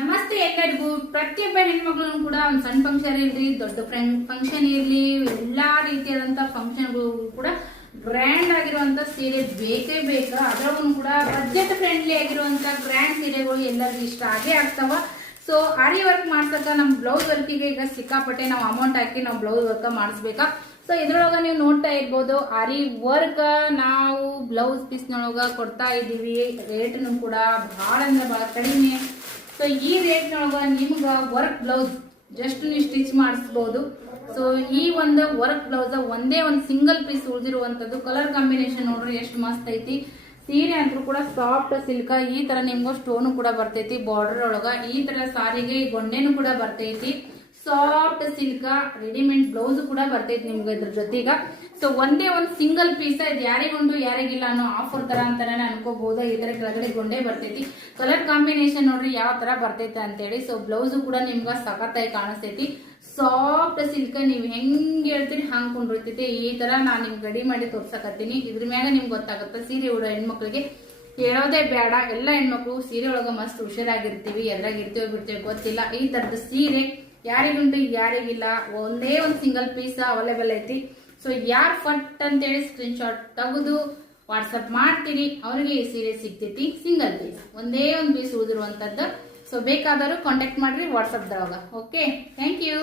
ನಮಸ್ತೆ ಎಲ್ಲರಿಗೂ. ಪ್ರತಿಯೊಬ್ಬ ಹೆಣ್ಮಕ್ಳು ಕೂಡ ಒಂದು ಸಣ್ಣ ಫಂಕ್ಷನ್ ಇರ್ಲಿ, ದೊಡ್ಡ ಫಂಕ್ಷನ್ ಇರ್ಲಿ, ಎಲ್ಲಾ ರೀತಿಯಾದಂತ ಫಂಕ್ಷನ್ಗಳು ಕೂಡ ಗ್ರ್ಯಾಂಡ್ ಆಗಿರುವಂತ ಸೀರೆ ಬೇಕೇ ಬೇಕು. ಅದರಲ್ಲೂ ಕೂಡ ಬಜೆಟ್ ಫ್ರೆಂಡ್ಲಿ ಆಗಿರುವಂತ ಗ್ರ್ಯಾಂಡ್ ಸೀರೆಗಳು ಎಲ್ಲರಿಗೂ ಇಷ್ಟ ಆಗೇ ಆಗ್ತಾವ. ಸೊ ಆರಿ ವರ್ಕ್ ಮಾಡ್ಸಕ ನಮ್ಮ ಬ್ಲೌಸ್ ವರ್ಕಿಗೆ ಈಗ ಸಿಕ್ಕಾಪಟ್ಟೆ ನಾವು ಅಮೌಂಟ್ ಹಾಕಿ ನಾವು ಬ್ಲೌಸ್ ವರ್ಕ್ ಮಾಡಿಸ್ಬೇಕಾ. ಸೊ ಇದ್ರೊಳಗ ನೀವು ನೋಡ್ತಾ ಇರ್ಬೋದು, ಆರಿ ವರ್ಕ್ ನಾವು ಬ್ಲೌಸ್ ಪೀಸ್ನೊಳಗ ಕೊಡ್ತಾ ಇದ್ದೀವಿ. ರೇಟ್ನು ಕೂಡ ಬಹಳ ಅಂದ್ರೆ ಬಹಳ ಕಡಿಮೆ. ಸೊ ಈ ರೇಟ್ನೊಳಗ ನಿಮ್ಗೆ ವರ್ಕ್ ಬ್ಲೌಸ್ ಜಸ್ಟ್ ನೀವು ಸ್ಟಿಚ್ ಮಾಡಿಸ್ಬೋದು. ಸೊ ಈ ಒಂದು ವರ್ಕ್ ಬ್ಲೌಸ್ ಒಂದೇ ಒಂದು ಸಿಂಗಲ್ ಪೀಸ್ ಉಳಿದಿರುವಂತದ್ದು. ಕಲರ್ ಕಾಂಬಿನೇಷನ್ ನೋಡ್ರಿ ಎಷ್ಟು ಮಸ್ತ್ ಐತಿ. ಸೀರೆ ಅಂತೂ ಕೂಡ ಸಾಫ್ಟ್ ಸಿಲ್ಕ್. ಈ ತರ ನಿಮ್ಗೆ ಸ್ಟೋನು ಕೂಡ ಬರ್ತೈತಿ. ಬಾರ್ಡರ್ ಒಳಗ ಈ ತರ ಸಾರಿಗೆ ಗೊಂಡೆನು ಕೂಡ ಬರ್ತೈತಿ. ಸಾಫ್ಟ್ ಸಿಲ್ಕ್ ರೆಡಿಮೇಡ್ ಬ್ಲೌಸ್ ಕೂಡ ಬರ್ತೈತಿ ನಿಮ್ಗೆ ಇದ್ರ ಜೊತೆಗ. ಸೊ ಒಂದೇ ಒಂದು ಸಿಂಗಲ್ ಪೀಸ್ ಇದು ಯಾರಿಗುಂಟು ಯಾರಿಗಿಲ್ಲ ಅನ್ನೋ ಆಫರ್ ತರ ಅಂತಾನೆ ಅನ್ಕೋಬಹುದು. ಈ ತರ ಕೆಳಗಡೆ ಗೊಂಡೆ ಬರ್ತೈತಿ. ಕಲರ್ ಕಾಂಬಿನೇಷನ್ ನೋಡ್ರಿ ಯಾವ ತರ ಬರ್ತೈತೆ ಅಂತೇಳಿ. ಸೊ ಬ್ಲೌಸ್ ಕೂಡ ನಿಮ್ಗ ಸಖತ್ತಾಗಿ ಕಾಣಿಸ್ತೈತಿ. ಸಾಫ್ಟ್ ಸಿಲ್ಕ್ ನೀವ್ ಹೆಂಗ್ ಹೇಳ್ತೀರಿ ಹಂಗ್ ಕೊಂಡಿರ್ತೈತಿ. ಈ ತರ ನಾನ್ ನಿಮ್ಗೆ ರೆಡಿ ಮಾಡಿ ತೋರ್ಸಕತ್ತೀನಿ. ಇದ್ರ ಮ್ಯಾಗ ನಿಮ್ಗೆ ಗೊತ್ತಾಗುತ್ತೆ. ಸೀರೆ ಉಡೋ ಹೆಣ್ಮಕ್ಳಿಗೆ ಹೇಳೋದೇ ಬೇಡ. ಎಲ್ಲ ಹೆಣ್ಮಕ್ಳು ಸೀರೆ ಒಳಗ ಮಸ್ತ್ ಹುಷಾರಾಗಿರ್ತೀವಿ. ಎದ್ರಾಗಿರ್ತೀವಿ ಬಿಡ್ತೀವಿ ಗೊತ್ತಿಲ್ಲ. ಈ ತರದ ಸೀರೆ ಯಾರಿಗುಂಟು ಯಾರಿಗಿಲ್ಲ. ಒಂದೇ ಒಂದು ಸಿಂಗಲ್ ಪೀಸ್ ಅವೈಲೇಬಲ್ ಐತಿ. ಸೊ ಯಾರ್ ಫಟ್ ಅಂತೇಳಿ ಸ್ಕ್ರೀನ್ ಶಾಟ್ ತೆಗೆದು ವಾಟ್ಸಪ್ ಮಾಡ್ತೀರಿ ಅವ್ರಿಗೆ ಈ ಸೀರೆ ಸಿಗ್ತೈತಿ. ಸಿಂಗಲ್ ಪೀಸ್ ಒಂದೇ ಒಂದು ಪೀಸ್ ಉಳಿದಿರುವಂತದ್ದು. ಸೊ ಬೇಕಾದರೂ ಕಾಂಟ್ಯಾಕ್ಟ್ ಮಾಡ್ರಿ ವಾಟ್ಸಪ್ ದಾಗ. Okay, thank you.